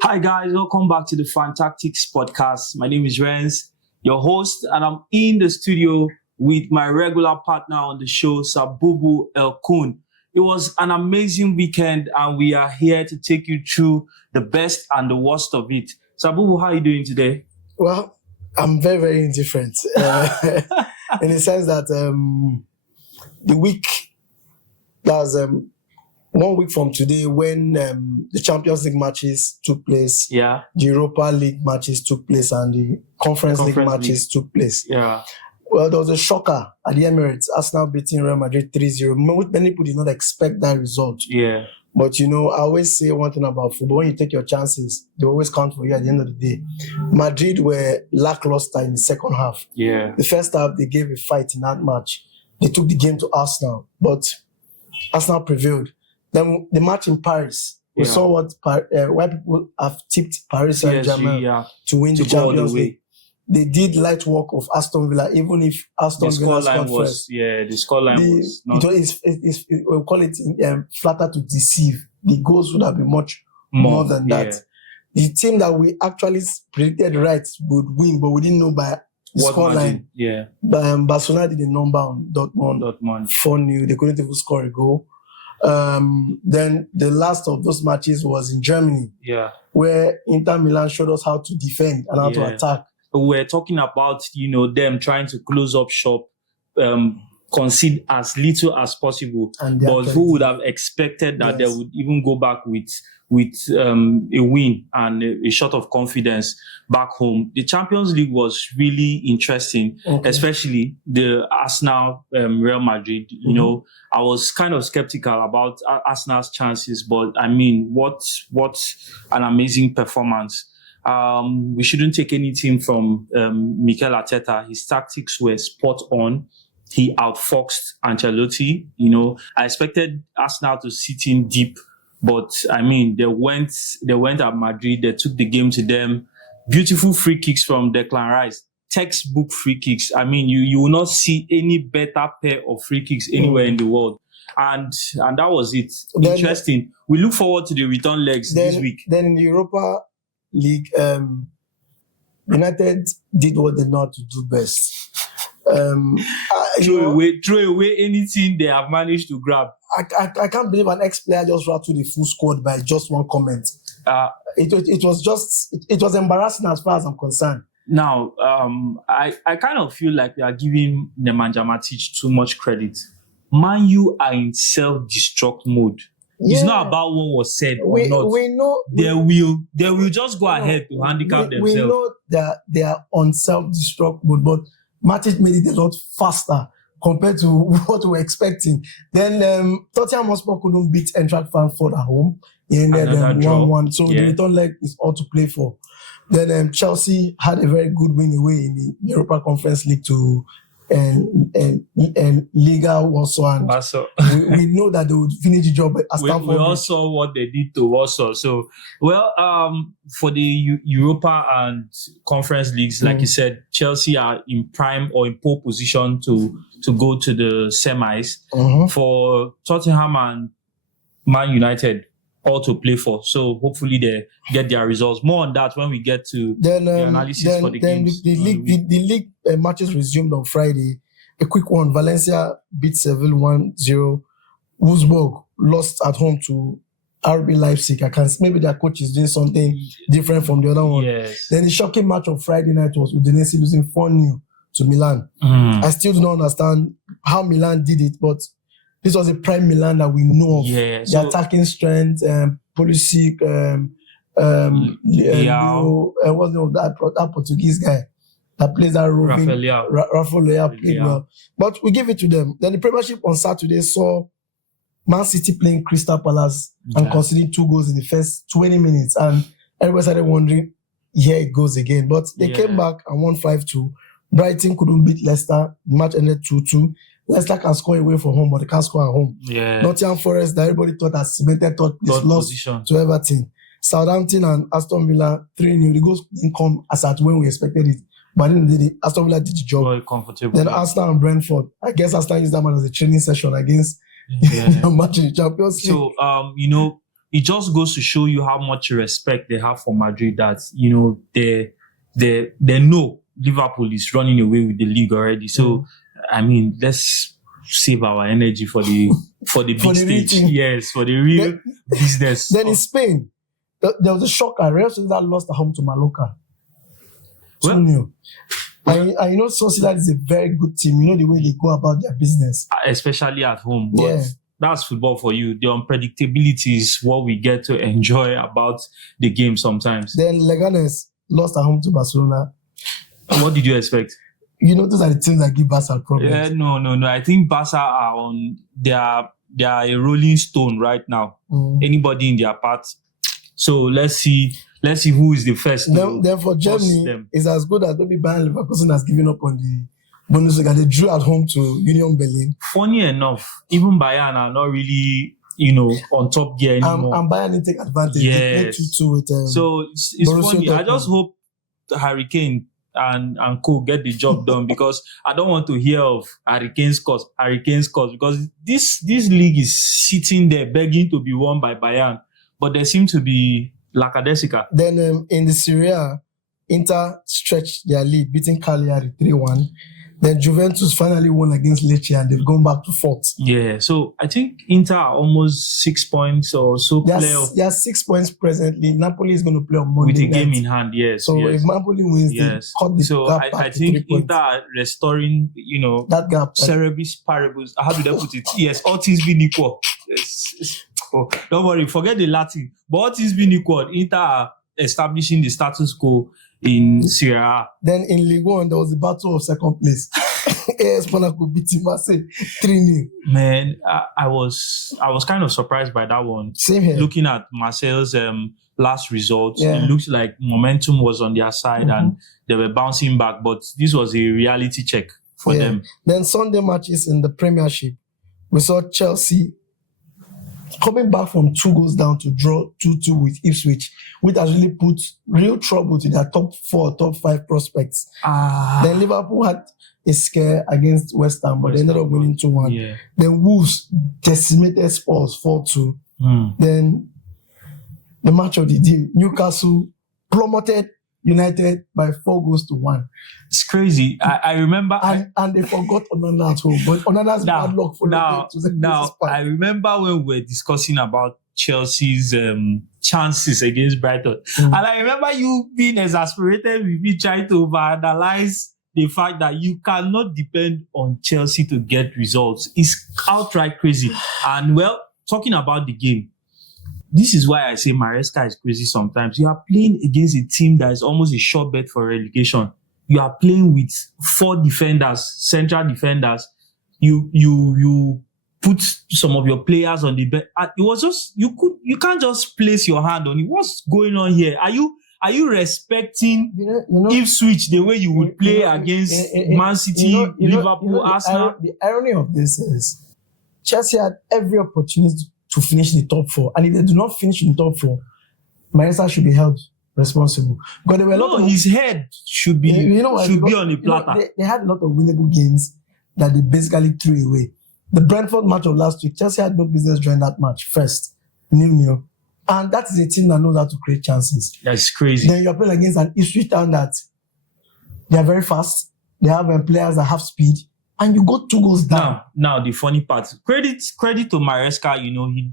Hi guys, welcome back to the Fantactics podcast. My name is Renz, your host, and I'm in the studio with my regular partner on the show, Sir Bubu El-Kun. It was an amazing weekend, and we are here to take you through the best and the worst of it. Sir Bubu, how are you doing today? Well, I'm very, very indifferent in the sense that the week, that's 1 week from today, when the Champions League matches took place, the Europa League matches took place, and the Conference League matches took place. Yeah. Well, there was a shocker at the Emirates, Arsenal beating Real Madrid 3-0. Many people did not expect that result. Yeah. But, I always say one thing about football. When you take your chances, they always count for you at the end of the day. Madrid were lackluster in the second half. Yeah. The first half, they gave a fight in that match. They took the game to Arsenal, but Arsenal prevailed. Then the match in Paris, we saw why people have tipped Paris Saint-Germain to win the Champions League. They did light work of Aston Villa, even if Aston Villa scored first. Yeah, the scoreline was not... We'll call it flatter to deceive. The goals would have been much more than that. The team that we actually predicted right would win, but we didn't know by the scoreline. Yeah. But Barcelona did a number on Dortmund. 4-0. They couldn't even score a goal. Then the last of those matches was in Germany, where Inter Milan showed us how to defend and how to attack. We're talking about, them trying to close up shop, concede as little as possible. But who would have expected that they would even go back with a win and a shot of confidence back home? The Champions League was really interesting, especially the Arsenal Real Madrid. I was kind of skeptical about Arsenal's chances, but I mean, what an amazing performance. We shouldn't take anything from Mikel Arteta. His tactics were spot on. He outfoxed Ancelotti. I expected Arsenal to sit in deep, but I mean, they went at Madrid. They took the game to them. Beautiful free kicks from Declan Rice. Textbook free kicks. I mean, you will not see any better pair of free kicks anywhere in the world. And that was it. Interesting. We look forward to the return legs this week. Then in the Europa League, United did what they know how to do best. Throw away anything they have managed to grab. I can't believe an ex-player just rattled the full squad by just one comment. It was embarrassing as far as I'm concerned. Now, I kind of feel like we are giving Nemanja Matic too much credit. Man U are in self-destruct mode. It's not about what was said or not. We know they will just go ahead to handicap themselves. We know that they are on self-destruct mode, but Matic made it a lot faster compared to what we were expecting. Then Tottenham Hotspur couldn't beat Eintracht Frankfurt at home. He ended 1-1. So the return leg is all to play for. Then Chelsea had a very good win away in the Europa Conference League to Liga Warsaw. We know that they would finish the job at Stamford. We all saw what they did to Warsaw. So, for the Europa and Conference Leagues, like you said, Chelsea are in prime or in pole position to go to the semis. For Tottenham and Man United, all to play for. So hopefully they get their results. More on that when we get to the analysis for the games. The league matches resumed on Friday. A quick one: Valencia beat Seville 1-0. Wolfsburg lost at home to RB Leipzig. Maybe their coach is doing something different from the other one. Yes. Then the shocking match on Friday night was Udinese losing 4-0 to Milan. I still do not understand how Milan did it, but this was a prime Milan that we know of. The attacking strength, Pulisic, what's the name of that Portuguese guy that plays that role? Rafael Leao played well. But we give it to them. Then the Premiership on Saturday saw Man City playing Crystal Palace and conceding 2 goals in the first 20 minutes. And everybody started wondering, here it goes again. But they came back and won 5-2. Brighton couldn't beat Leicester. The match ended 2-2. Leicester can score away from home, but they can't score at home. Nottingham Forest, that everybody thought has cemented third loss to Everton. Southampton and Aston Villa 3-0. The goals didn't come as at when we expected it. But then Aston Villa did the job. Very comfortable. Then Arsenal and Brentford. I guess Arsenal used that man as a training session against the match in the Champions League. So, it just goes to show you how much respect they have for Madrid. That they know Liverpool is running away with the league already. So I mean, let's save our energy for the big stage. Yes, for the real business. Then in Spain, there was a shocker. Real Sociedad lost at home to Mallorca. 2-0. And you know, Sociedad is a very good team. You know the way they go about their business, especially at home. But that's football for you. The unpredictability is what we get to enjoy about the game sometimes. Then Leganes lost at home to Barcelona. What did you expect? You know, those are the teams that give Barca problems. Yeah, no. I think Barca are on they are a rolling stone right now. Anybody in their path. So let's see who is the first. Then for Germany, it's as good as maybe Bayern Leverkusen has given up on the Bundesliga. They drew at home to Union Berlin. Funny enough, even Bayern are not really, on top gear anymore. And Bayern didn't take advantage. Yes. They played 2-2 with so it's funny. I just hope Harry Kane and co get the job done, because I don't want to hear of Harry Kane's cost, because this league is sitting there begging to be won by Bayern, but they seem to be lackadaisical. Then in the Serie A, Inter stretched their lead, beating Cagliari 3-1. Then Juventus finally won against Lecce and they've gone back to fourth. Yeah, so I think Inter are almost 6 points or so. They are 6 points presently. Napoli is going to play on Monday with a night. game in hand, yes. So if Napoli wins, they cut the gap back I think Inter are restoring, that gap. Cerebris paribus. How do they put it? Yes, all things being equal. Oh, don't worry, forget the Latin. But all things being equal, Inter are establishing the status quo in Serie A. Then in Ligue 1, there was the battle of second place. AS Monaco beat Marseille 3-0. Man, I was kind of surprised by that one. Same here. Looking at Marseille's last results, it looks like momentum was on their side and they were bouncing back. But this was a reality check for them. Then Sunday matches in the Premiership, we saw Chelsea coming back from 2 goals down to draw 2-2 with Ipswich, which has really put real trouble to their top 4, top 5 prospects. Then Liverpool had a scare against West Ham, but they ended up winning 2-1. Yeah. Then Wolves decimated Spurs 4-2. Then the match of the day, Newcastle plummeted United by 4 goals to 1. It's crazy. I remember... And they forgot Onana at home. But Onana's bad luck for Now, I remember when we were discussing about Chelsea's chances against Brighton. And I remember you being exasperated with me trying to overanalyze the fact that you cannot depend on Chelsea to get results. It's outright crazy. And well, talking about the game, this is why I say Maresca is crazy sometimes. You are playing against a team that is almost a sure bet for relegation. You are playing with 4 defenders, central defenders. You put some of your players on the bench. It was just you can't just place your hand on it. What's going on here? Are you respecting Ipswich the way you would play against Man City, Liverpool, Arsenal? The irony of this is Chelsea had every opportunity to finish in the top 4, and if they do not finish in the top 4, Maresca should be held responsible. Because there were his head should be be on the platter. They had a lot of winnable games that they basically threw away. The Brentford match of last week, Chelsea had no business drawing that match first, 0-0. And that is a team that knows how to create chances. That's crazy. Then you're playing against an Ipswich town that they are very fast. They have players that have speed. And you go 2 goals down. Now the funny part. Credit to Maresca,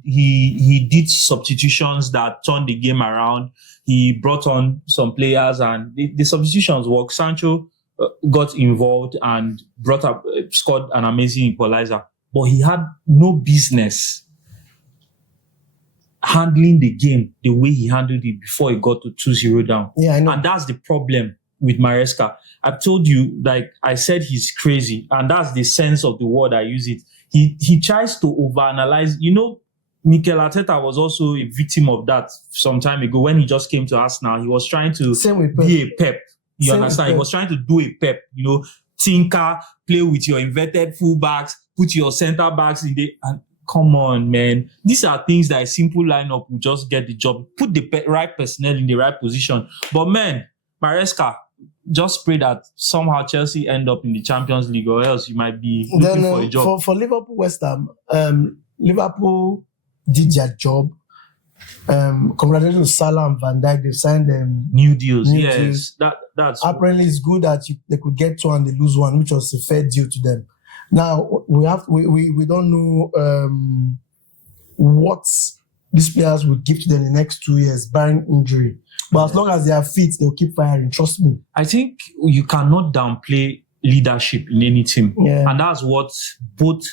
he did substitutions that turned the game around. He brought on some players and the substitutions worked. Sancho got involved and scored an amazing equalizer. But he had no business handling the game the way he handled it before he got to 2-0 down. Yeah, I know. And that's the problem with Maresca. I've told you, like I said, he's crazy. And that's the sense of the word I use it. He tries to overanalyze. Mikel Arteta was also a victim of that some time ago when he just came to Arsenal. He was trying to be a Pep. You understand? He was trying to do a Pep, tinker, play with your inverted fullbacks, put your centre backs in the... And come on, man. These are things that a simple lineup will just get the job. Put the right personnel in the right position. But man, Maresca, just pray that somehow Chelsea end up in the Champions League, or else you might be looking for a job. For Liverpool, West Ham, Liverpool did their job. Congratulations to Salah and Van Dijk. They've signed new deals. Deals. That's apparently it's good that they could get two and they lose one, which was a fair deal to them. Now we don't know what these players will give to them in the next 2 years, barring injury. But as long as they are fit, they'll keep firing. Trust me. I think you cannot downplay leadership in any team, and that's what both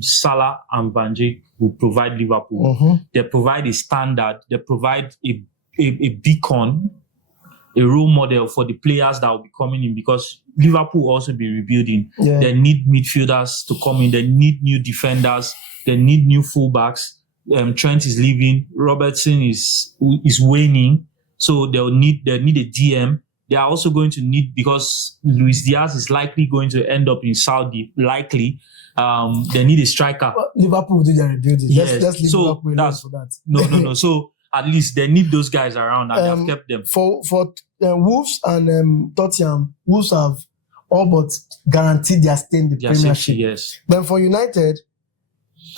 Salah and Van Dijk will provide Liverpool. Mm-hmm. They provide a standard. They provide a beacon, a role model for the players that will be coming in, because Liverpool will also be rebuilding. Yeah. They need midfielders to come in. They need new defenders. They need new fullbacks. Trent is leaving. Robertson is waning. So they need a DM. They are also going to need, because Luis Diaz is likely going to end up in Saudi, likely. They need a striker. Well, Liverpool will do their rebuilding. Yes. Let's leave So Liverpool alone for that. No. So at least they need those guys around, and they've kept them. For Wolves and Tottenham, Wolves have all but guaranteed their stay in the Premiership. Safety, yes. Then for United,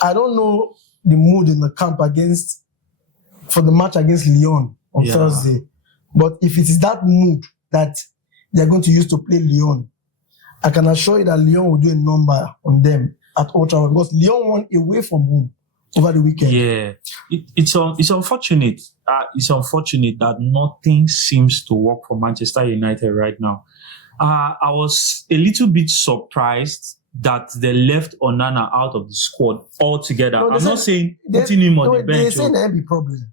I don't know the mood in the camp for the match against Lyon on Thursday. But if it is that mood that they're going to use to play Lyon, I can assure you that Lyon will do a number on them at Old Trafford, because Lyon won away from home over the weekend. Yeah, it's unfortunate. It's unfortunate that nothing seems to work for Manchester United right now. I was a little bit surprised that they left Onana out of the squad altogether. I'm not saying putting him on the bench. They say there be problem.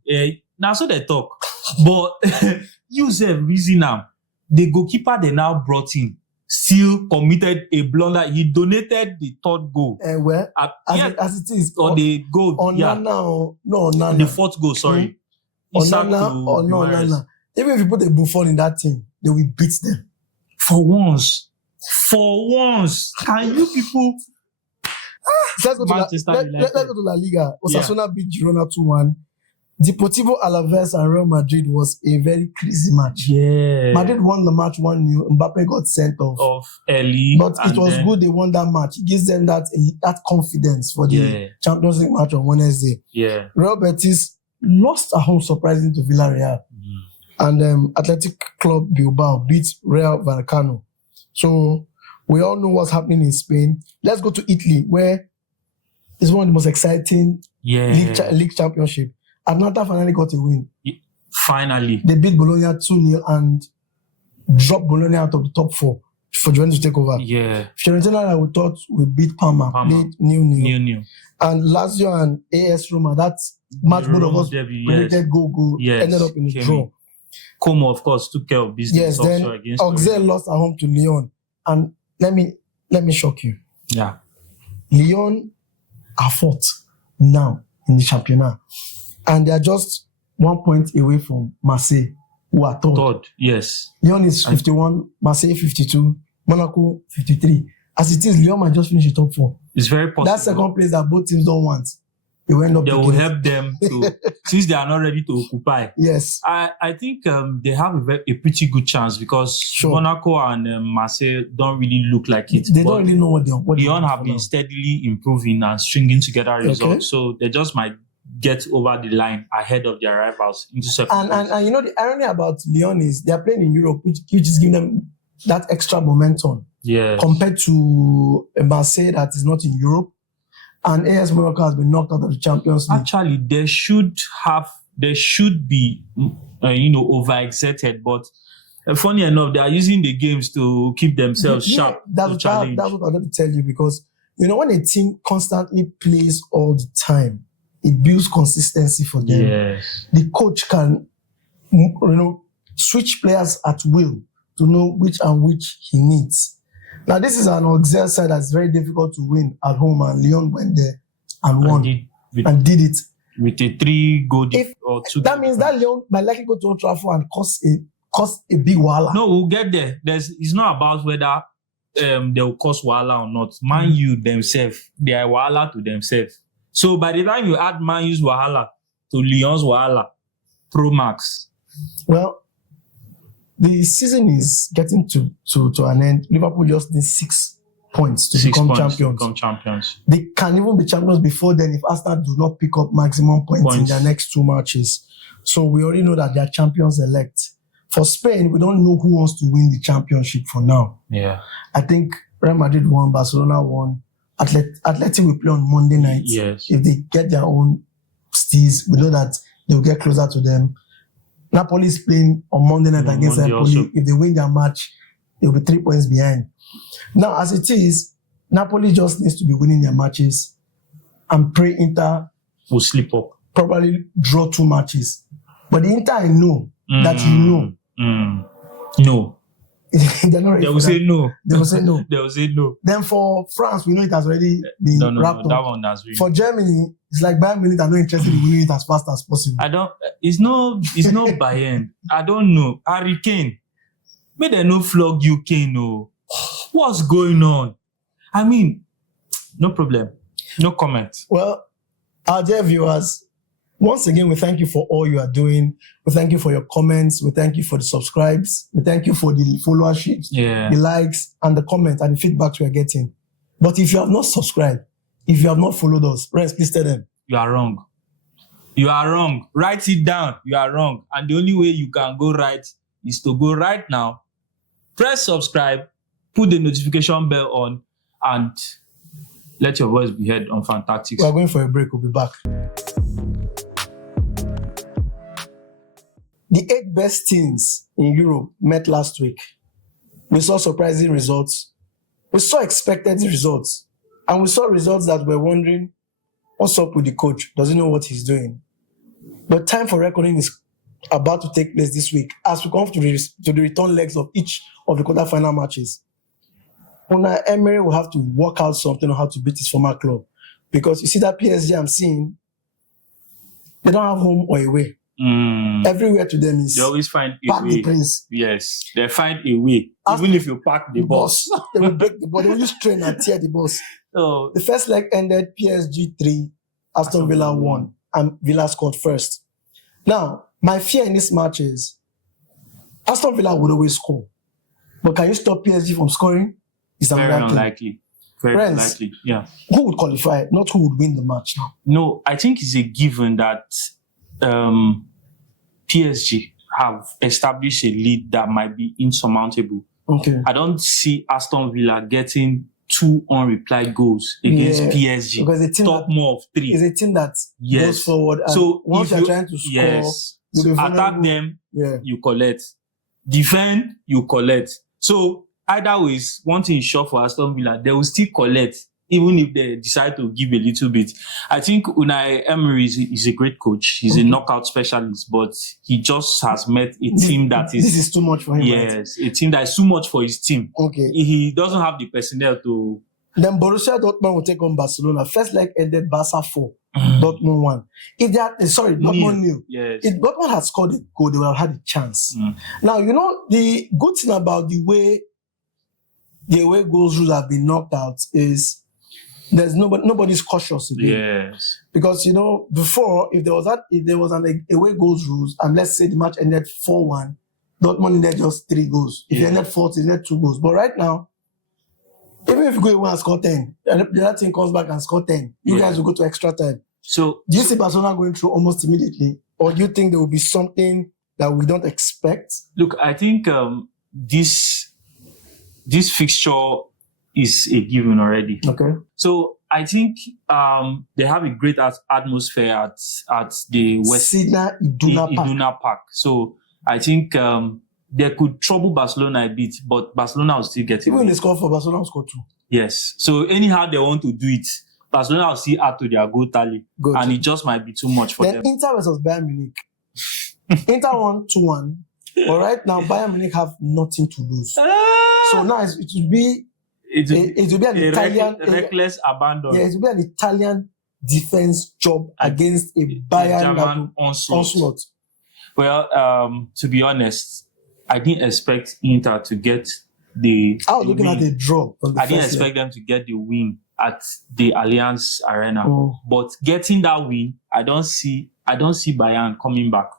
Now so they talk, but you say reason now. The goalkeeper they now brought in still committed a blunder. He donated the third goal. As it is, or the goal. Onana. The fourth goal. Sorry. Onana. Even if you put a Buffon in that team, they will beat them. For once, can you people? Let's go to La Liga. Osasuna beat Girona 2-1. Deportivo Alaves and Real Madrid was a very crazy match. Yeah. Madrid won the match 1-0. Mbappe got sent off early. But it was good they won that match. It gives them that confidence for the Champions League match on Wednesday. Yeah. Real Betis lost at home surprisingly to Villarreal. And Athletic Club Bilbao beat Real Vallecano. So we all know what's happening in Spain. Let's go to Italy, where it's one of the most exciting league championship. Atlanta finally got a win. Finally. They beat Bologna 2-0 and dropped Bologna out of the top 4 for Juventus to take over. Yeah. Fiorentina, we thought, would beat Parma. Played 0-0. And Lazio and AS Roma, that's match both of us predicted goal. Ended up in a draw. Como, of course, took care of business. Yes, then Auxerre lost at home to Lyon. And let me shock you. Yeah. Lyon are fourth now in the championnat. And they are just 1 point away from Marseille, who are third. Yes. Lyon is 51, Marseille 52, Monaco 53. As it is, Lyon might just finish the top 4. It's very possible. That second place that both teams don't want, they will end up. They will help them to, since they are not ready to occupy. Yes. I think they have a pretty good chance, because Monaco and Marseille don't really look like it. They don't really know what Lyon have been steadily improving and stringing together results. So they just might get over the line ahead of their rivals into second place. And you know, the irony about Lyon is they are playing in Europe, which is giving them that extra momentum. Yes. Compared to Marseille that is not in Europe, and AS Monaco has been knocked out of the Champions League. Actually, they should be overexerted, but funny enough, they are using the games to keep themselves sharp. That's what I wanted to tell you, because you know, when a team constantly plays all the time, it builds consistency for them. Yes. The coach can, switch players at will to know which he needs. Now, this is an Auxerre side that's very difficult to win at home, and Lyon went there and won and did it with a 3-goal or 2. That means that Lyon might likely go to Old Trafford and cause a big wala. No, we'll get there. It's not about whether they will cause wala or not. Man U themselves, they are wala to themselves. So by the time you add Man U's wahala to Lyon's wahala, Pro Max. Well, the season is getting to an end. Liverpool just need 6 points to become champions. They can even be champions before then if Arsenal do not pick up maximum points in their next 2 matches. So we already know that they are champions elect. For Spain, we don't know who wants to win the championship for now. Yeah. I think Real Madrid won, Barcelona won. Atleti will play on Monday night. Yes. If they get their own steez, we know that they will get closer to them. Napoli is playing on Monday night against Napoli. Also. If they win their match, they'll be 3 points behind. Now, as it is, Napoli just needs to be winning their matches and pray Inter will slip up. Probably draw 2 matches. But the Inter, I know that you know. No. They will say no. They will say no. They will say no. Then for France, we know it has already been wrapped up. That one has been. For Germany, it's like Bayern Munich are not interested in winning it as fast as possible. It's no Bayern. I don't know. Harry Kane. May they no flog you, Kane. No. What's going on? I mean, no problem. No comment. Well, our dear viewers, once again, we thank you for all you are doing. We thank you for your comments. We thank you for the subscribes. We thank you for the followerships, the likes, and the comments and the feedback we are getting. But if you have not subscribed, if you have not followed us, Renz, please tell them. You are wrong. You are wrong. Write it down. You are wrong. And the only way you can go right is to go right now, press subscribe, put the notification bell on, and let your voice be heard on Fantastic. We are going for a break. We'll be back. The 8 best teams in Europe met last week. We saw surprising results. We saw expected results. And we saw results that we're wondering, what's up with the coach? Does he know what he's doing? But time for reckoning is about to take place this week as we come to the return legs of each of the quarterfinal matches. Unai Emery will have to work out something on how to beat his former club. Because you see that PSG I'm seeing, they don't have home or away. Everywhere to them is they always find a pack way. The prince. Yes, they find a way. Even if you pack the bus. They will break the bus. They will use train and tear the bus. So, the first leg ended PSG 3, Aston Villa 1, and Villa scored first. Now, my fear in this match is Aston Villa would always score. But can you stop PSG from scoring? It's very unlikely. Very unlikely. Yeah. Who would qualify? Not who would win the match now. No, I think it's a given that PSG have established a lead that might be insurmountable. Okay. I don't see Aston Villa getting 2 unreplied goals against PSG. Because the team top more of 3. It's a team that goes forward. And so once you're trying to score, so attack them, you collect. Defend, you collect. So either way, one thing is sure for Aston Villa, they will still collect. Even if they decide to give a little bit. I think Unai Emery is a great coach. He's a knockout specialist, but he just has met a team that is... This is too much for him. Yes, right? A team that is too much for his team. Okay. He doesn't have the personnel to... Then Borussia Dortmund will take on Barcelona. First leg ended Barca 4, Dortmund 1. If they had, Dortmund nil. Yes. If Dortmund had scored a goal, they would have had a chance. Now, you know, the good thing about the way away goals rules have been knocked out is there's nobody's cautious again. Yes. Because, you know, before, if there was an away goals rules, and let's say the match ended 4-1, Dortmund needed just 3 goals. If you ended 4, they needed 2 goals. But right now, even if you go away and score 10, the other team comes back and score 10, you guys will go to extra time. So, do you see Barcelona going through almost immediately? Or do you think there will be something that we don't expect? Look, I think this fixture is a given already. Okay. So I think they have a great atmosphere at the West Iduna Park. So I think they could trouble Barcelona a bit, but Barcelona will still get it. Even when they score for Barcelona, will score 2. Yes. So anyhow they want to do it, Barcelona will still add to their goal tally. And it just might be too much for them. Inter versus Bayern Munich. Inter won 2-1. But right now, Bayern Munich have nothing to lose. So now it will be an Italian reckless abandon. Yeah, it will be an Italian defense job against a Bayern onslaught. Well, to be honest, I didn't expect Inter to get the. I was looking at the draw. I didn't expect them to get the win at the Allianz Arena, but getting that win, I don't see Bayern coming back.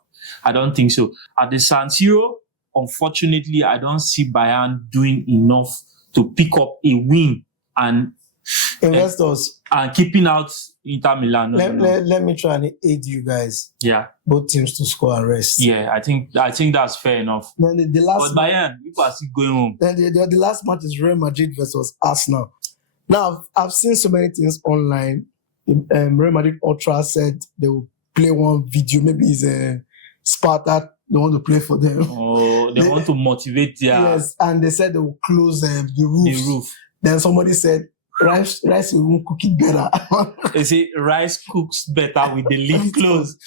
I don't think so. At the San Siro, unfortunately, I don't see Bayern doing enough to pick up a win and investors and keeping out Inter Milan. Let me try and aid you guys. Yeah. Both teams to score and rest. Yeah, I think that's fair enough. Then the last. But Bayern, people are still going home. Then the last match is Real Madrid versus Arsenal. Now I've seen so many things online. Real Madrid Ultra said they will play one video. Maybe it's a Sparta. They want to play for them. Oh, they want to motivate their... Yes, and they said they will close the roof. Then somebody said, rice will cook it better. They say rice cooks better with the lid closed.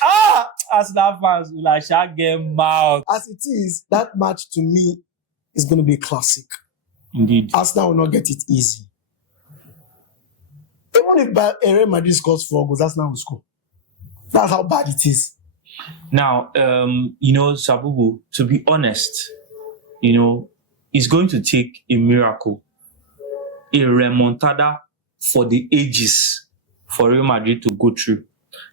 Arsenal fans will actually get mad. As it is, that match to me is going to be a classic. Indeed. Arsenal will not get it easy. Even if Real Madrid scores 4 goals, Arsenal will score. That's how bad it is. Now, Sir Bubu, to be honest, it's going to take a miracle, a remontada for the ages for Real Madrid to go through.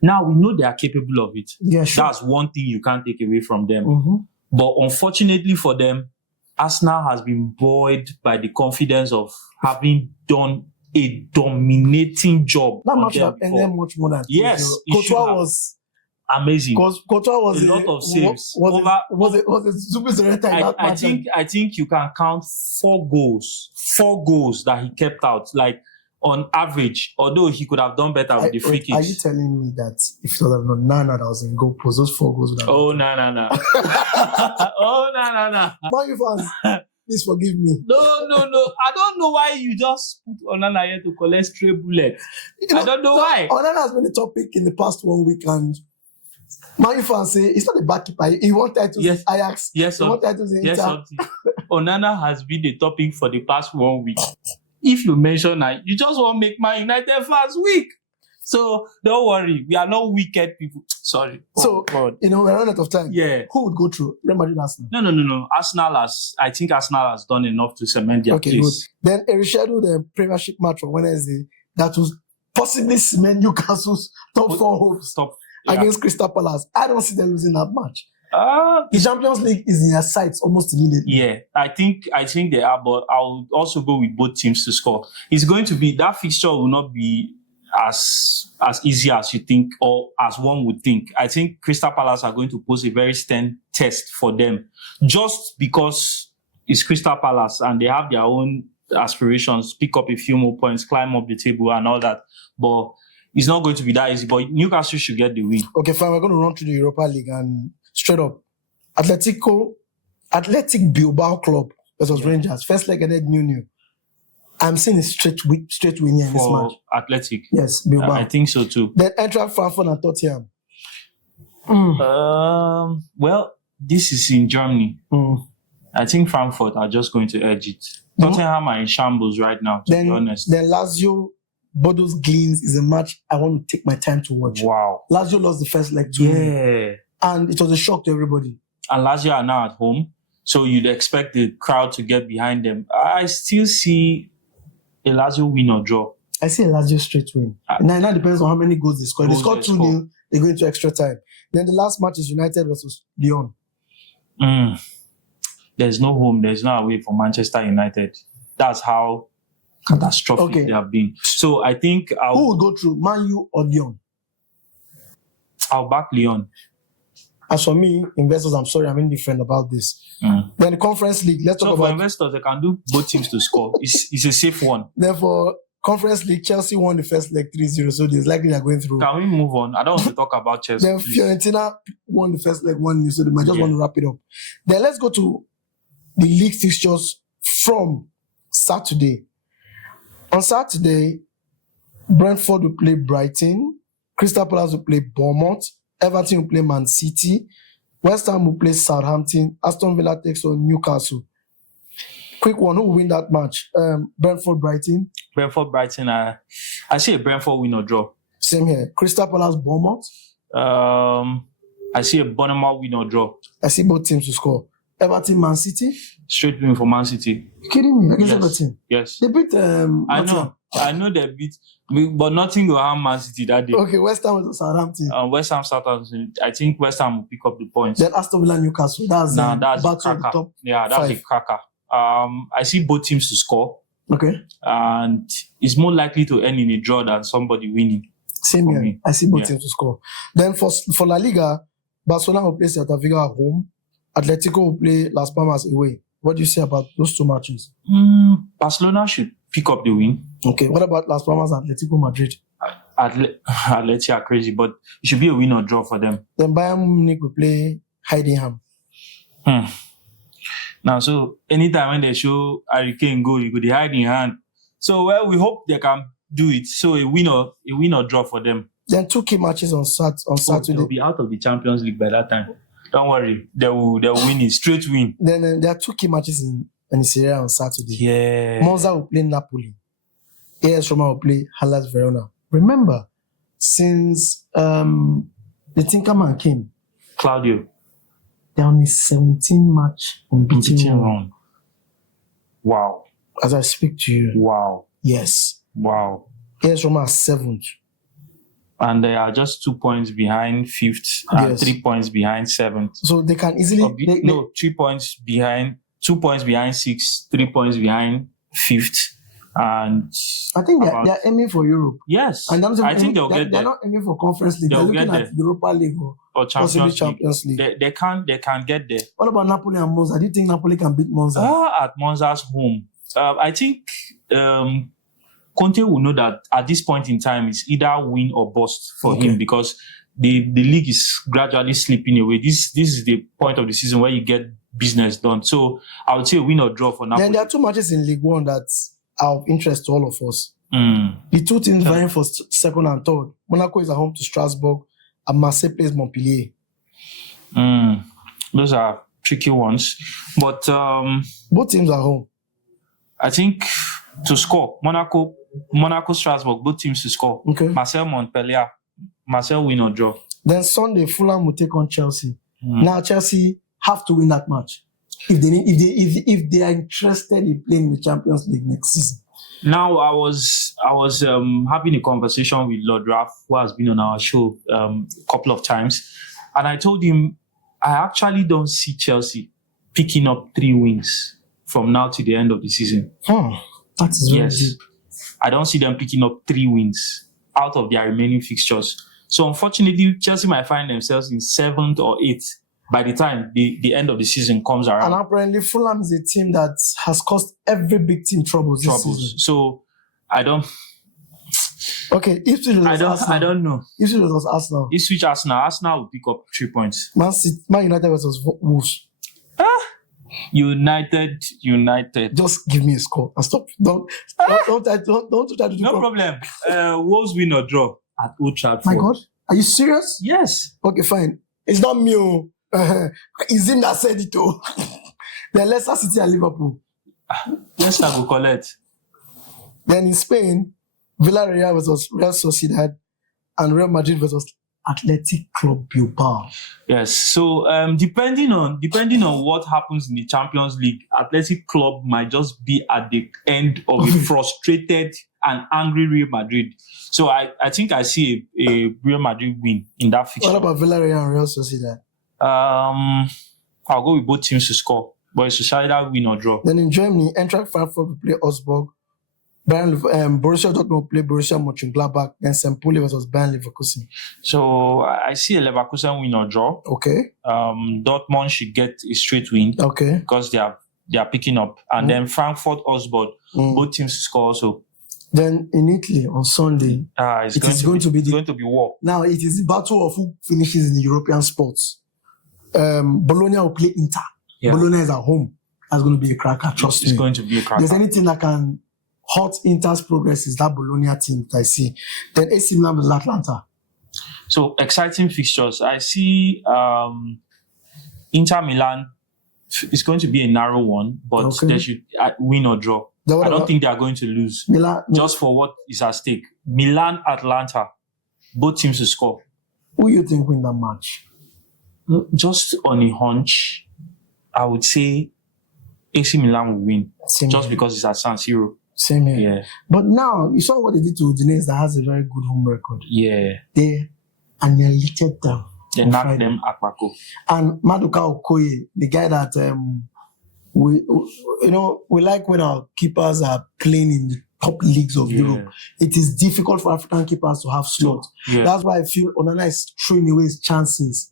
Now, we know they are capable of it. Yeah, sure. That's one thing you can't take away from them. Mm-hmm. But unfortunately for them, Arsenal has been buoyed by the confidence of having done a dominating job. That match have ended much more than yes. Courtois was amazing. Courtois was a lot of saves. Was a super selector in that match. I think you can count 4 goals that he kept out. Like on average, although he could have done better with the free kicks. Are you telling me that if it was not Nana that was in goal post, those 4 goals would have... Oh, no. Oh, no. Man U fans, please forgive me. No. I don't know why you just put Onana here to collect stray bullets. I don't know why. Onana has been a topic in the past 1 week, and Man U fans say it's not a bad keeper. He won titles in Ajax. Yes, he won titles in Inter. Onana has been a topic for the past 1 week. If you mention that, you just want to make Man United fans weak. So don't worry, we are not wicked people. Sorry. God. We're running out of time. Yeah. Who would go through? Real Madrid, Arsenal? No. I think Arsenal has done enough to cement their place. Good. Then a rescheduled Premiership match on Wednesday that will possibly cement Newcastle's top 4 hopes against Crystal Palace. I don't see them losing that match. The Champions League is in their sights almost immediately. Yeah, I think they are, but I'll also go with both teams to score. It's going to be, that fixture will not be as easy as you think or as one would think. I think Crystal Palace are going to pose a very stern test for them, just because it's Crystal Palace and they have their own aspirations, pick up a few more points, climb up the table and all that. But it's not going to be that easy. But Newcastle should get the win. Okay, fine. We're going to run through the Europa League and straight up. Athletic Bilbao Club versus Rangers. First leg ended 0-0. I'm seeing a straight win here in this match. Athletic. Yes, Bilbao. I think so too. Then Eintracht Frankfurt and Tottenham. Well, this is in Germany. I think Frankfurt are just going to edge it. Tottenham are in shambles right now, to be honest. Then Lazio Bodo's Gleans is a match I want to take my time to watch. Wow. Lazio lost the first leg 2-0. And it was a shock to everybody. And Lazio are now at home, so you'd expect the crowd to get behind them. I still see a Lazio win or draw. I see a Lazio straight win. Now depends on how many goals they score. If they score 2-0, they go into extra time. Then the last match is United versus Lyon. There's no home, there's no away for Manchester United. That's how catastrophic they have been. So I think who will go through, Man U or Lyon? I'll back Lyon. As for me, investors, I'm sorry, I'm indifferent about this. Then the Conference League, let's talk about... for investors, they can do both teams to score. It's a safe one. Therefore, Conference League, Chelsea won the first leg 3-0, so there's likely they're going through. Can we move on? I don't want to talk about Chelsea. Then Fiorentina won the first leg 1-0, so they might just want to wrap it up. Then let's go to the league fixtures from Saturday. On Saturday, Brentford will play Brighton, Crystal Palace will play Bournemouth, Everton will play Man City, West Ham will play Southampton, Aston Villa takes on Newcastle. Quick one, who will win that match? Brentford-Brighton? Brentford-Brighton, I see a Brentford win or draw. Same here. Crystal Palace-Bournemouth? I see a Bournemouth win or draw. I see both teams to score. Everton-Man City? Straight win for Man City. You kidding me? Against Everton? Yes. They beat I know they beat, but nothing will harm Man City that day. Okay, West Ham versus Southampton. West Ham, Southampton. I think West Ham will pick up the points. Then Aston Villa, Newcastle. That's a cracker. That's a cracker. I see both teams to score. Okay. And it's more likely to end in a draw than somebody winning. Same here. I see both teams to score. Then for La Liga, Barcelona will play Celta Vigo at home. Atletico will play Las Palmas away. What do you say about those two matches? Barcelona should pick up the win. Okay. What about Las Palmas and Atletico Madrid? Atleti are crazy, but it should be a win or draw for them. Then Bayern Munich will play Heidenheim. Now, so anytime when they show Harry Kane goal, you go the hide in hand. So, well, we hope they can do it. So a win or draw for them. Then 2 key matches on Saturday. They'll be out of the Champions League by that time. Don't worry, they will win it. Straight win. Then there are 2 key matches in the Serie A on Saturday. Yeah. Monza will play Napoli. AS Roma will play Hellas Verona. Remember, since the Tinkerman came, Claudio, they're on a 17-match unbeaten run. Wow. As I speak to you. Wow. Yes. Wow. AS Roma are 7th. And they are just 2 points behind 5th and 3 points behind 7th. So they can easily... 3 points behind, 2 points behind 6th, 3 points behind 5th. And I think they are aiming for Europe. Yes. And I think they'll get there. They're not aiming for Conference League. They're looking at Europa League or Champions League. They can get there. What about Napoli and Monza? Do you think Napoli can beat Monza? At Monza's home. I think Conte will know that at this point in time, it's either win or bust for him because the league is gradually slipping away. This is the point of the season where you get business done. So I would say win or draw for Napoli. Then there are 2 matches in League One that are of interest to all of us. The 2 teams vying for 2nd and 3rd. Monaco is at home to Strasbourg and Marseille plays Montpellier. Those are tricky ones. But both teams are home. I think to score, Monaco, Strasbourg, both teams to score. Okay. Marseille, Montpellier, Marseille win or draw. Then Sunday, Fulham will take on Chelsea. Now Chelsea have to win that match if they are interested in playing in the Champions League next season. Now I was having a conversation with Lord Raf, who has been on our show a couple of times, and I told him I actually don't see Chelsea picking up 3 wins from now to the end of the season. That is very deep. I don't see them picking up 3 wins out of their remaining fixtures. So unfortunately, Chelsea might find themselves in 7th or 8th by the time the end of the season comes around. And apparently Fulham is a team that has caused every big team troubles this season. So I don't... Okay, I don't know. If it was Arsenal. Ipswich Arsenal will pick up 3 points. Man United versus Wolves. United. Just give me a score and stop. Don't try to do. No problem. Wolves win or draw at Old Trafford. My God, are you serious? Yes. Okay, fine. It's not me. It's him that said it. Then Leicester City and Liverpool. Leicester will collect. Then in Spain, Villarreal versus Real Sociedad and Real Madrid versus Athletic Club Bilbao. Yes. So depending on what happens in the Champions League, Athletic Club might just be at the end of a frustrated and angry Real Madrid. So I think I see a Real Madrid win in that fixture. What about Villarreal and Real Sociedad? I'll go with both teams to score, but it's Sociedad win or draw. Then in Germany, Eintracht Frankfurt will play Augsburg. Borussia Dortmund will play Borussia Mönchengladbach. Then St. Pauli versus Bayern Leverkusen. So I see a Leverkusen win or draw. Okay. Dortmund should get a straight win. Okay. Because they are picking up. And then Frankfurt, Augsburg, both teams to score also. Then in Italy on Sunday, it's going to be war. Now it is the battle of who finishes in the European sports. Bologna will play Inter. Yeah. Bologna is at home. That's going to be a cracker. Trust me. It's going to be a cracker. There's anything that can halt Inter's progress is that Bologna team that I see. Then AC Milan with Atlanta. So exciting fixtures. I see Inter Milan. It's going to be a narrow one, but they should win or draw. I don't think they are going to lose. Just for what is at stake. Milan, Atlanta, both teams to score. Who do you think win that match? Just on a hunch, I would say AC Milan will win. Because it's at San Siro. Same here. Yeah. But now, you saw what they did to Udinese that has a very good home record. Yeah. They annihilated them. They knocked them at Paco. And Maduka Okoye, the guy that we like when our keepers are playing top leagues of Europe. It is difficult for African keepers to have slots. Yeah. That's why I feel Onana is throwing away his chances.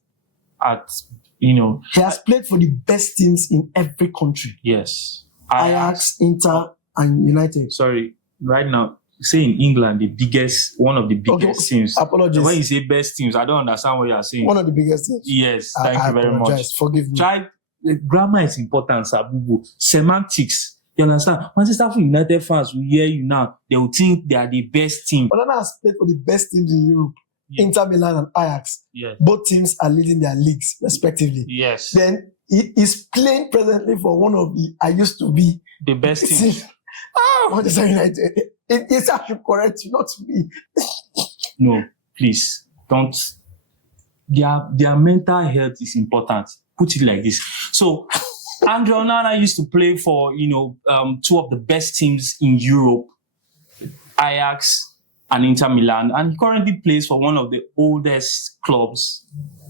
He has played for the best teams in every country. Yes. Ajax, Inter, and United. Sorry, right now, say in England, one of the biggest teams. Apologies. When you say best teams, I don't understand what you are saying. One of the biggest teams. Yes, thank you very much. Forgive me. Grammar is important, Sir Bubu. Semantics. You understand? Manchester United fans will hear you now. They will think they are the best team. Onana has played for the best teams in Europe. Yeah. Inter Milan and Ajax. Yes. Both teams are leading their leagues, respectively. Yes. Then he is playing presently for one of I used to be the best team. Manchester United. It's actually correct, not me. No, please don't. Their mental health is important. Put it like this. So, Andre Onana used to play for two of the best teams in Europe, Ajax and Inter Milan, and he currently plays for one of the oldest clubs,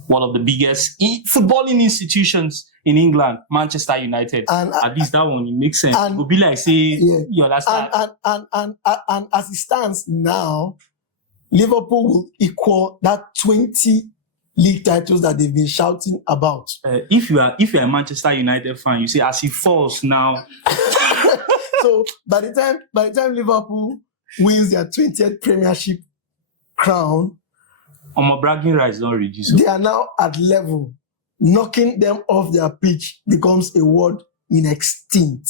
one of the biggest footballing institutions in England, Manchester United. And at least that one, it makes sense. It would be like, say, you understand. And as it stands now, Liverpool will equal that 20 league titles that they've been shouting about. If you're a Manchester United fan, you say, as he falls now. So by the time Liverpool wins their 20th Premiership crown, my bragging rights don't reduce. They are now at level. Knocking them off their pitch becomes a word in extinct.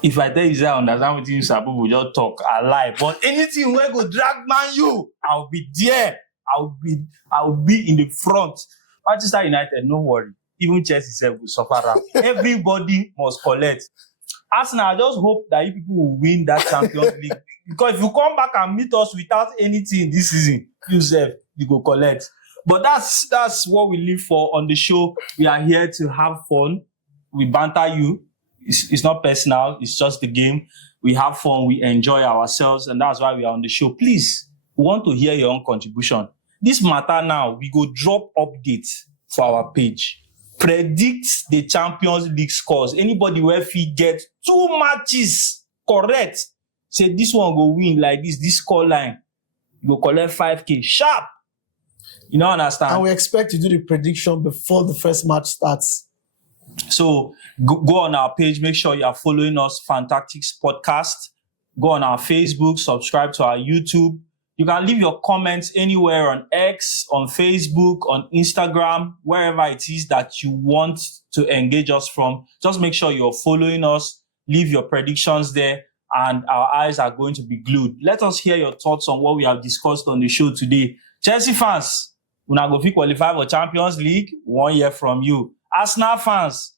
If I tell you that I understand what you Sir Bubu just talk, I lie. But anything where go drag Man U, I'll be there. I'll be in the front. Manchester United, no worry. Even Chelsea self will suffer. Everybody must collect. Arsenal, I just hope that you people will win that Champions League. Because if you come back and meet us without anything this season, you go collect. But that's what we live for on the show. We are here to have fun. We banter you. It's not personal. It's just the game. We have fun. We enjoy ourselves. And that's why we are on the show. Please, we want to hear your own contribution. This matter now, we go drop updates for our page. Predict the Champions League scores. Anybody where we get 2 matches correct, say this one go win like this score line. You go collect 5K sharp. You know, understand? And we expect to do the prediction before the first match starts. So go on our page. Make sure you are following us, Fantactics Podcast. Go on our Facebook, subscribe to our YouTube. You can leave your comments anywhere on X, on Facebook, on Instagram, wherever it is that you want to engage us from. Just make sure you're following us. Leave your predictions there, and our eyes are going to be glued. Let us hear your thoughts on what we have discussed on the show today. Chelsea fans, una go fit qualify for Champions League 1 year from you. Arsenal fans,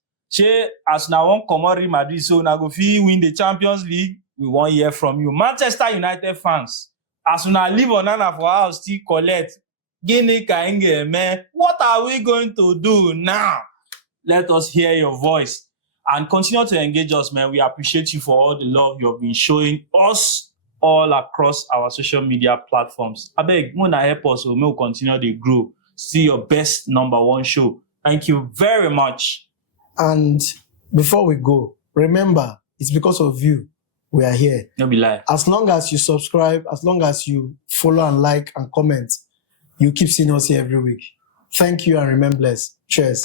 Arsenal won't come out Real Madrid, so una go fit win the Champions League 1 year from you. Manchester United fans, as una leave Onana for house, still collect. What are we going to do now? Let us hear your voice and continue to engage us, man. We appreciate you for all the love you have been showing us all across our social media platforms. I beg, Mona help us, so we'll continue to grow. See your best #1 show. Thank you very much. And before we go, remember, it's because of you we are here. Don't be lying. As long as you subscribe, as long as you follow and like and comment, you keep seeing us here every week. Thank you and remain blessed. Cheers.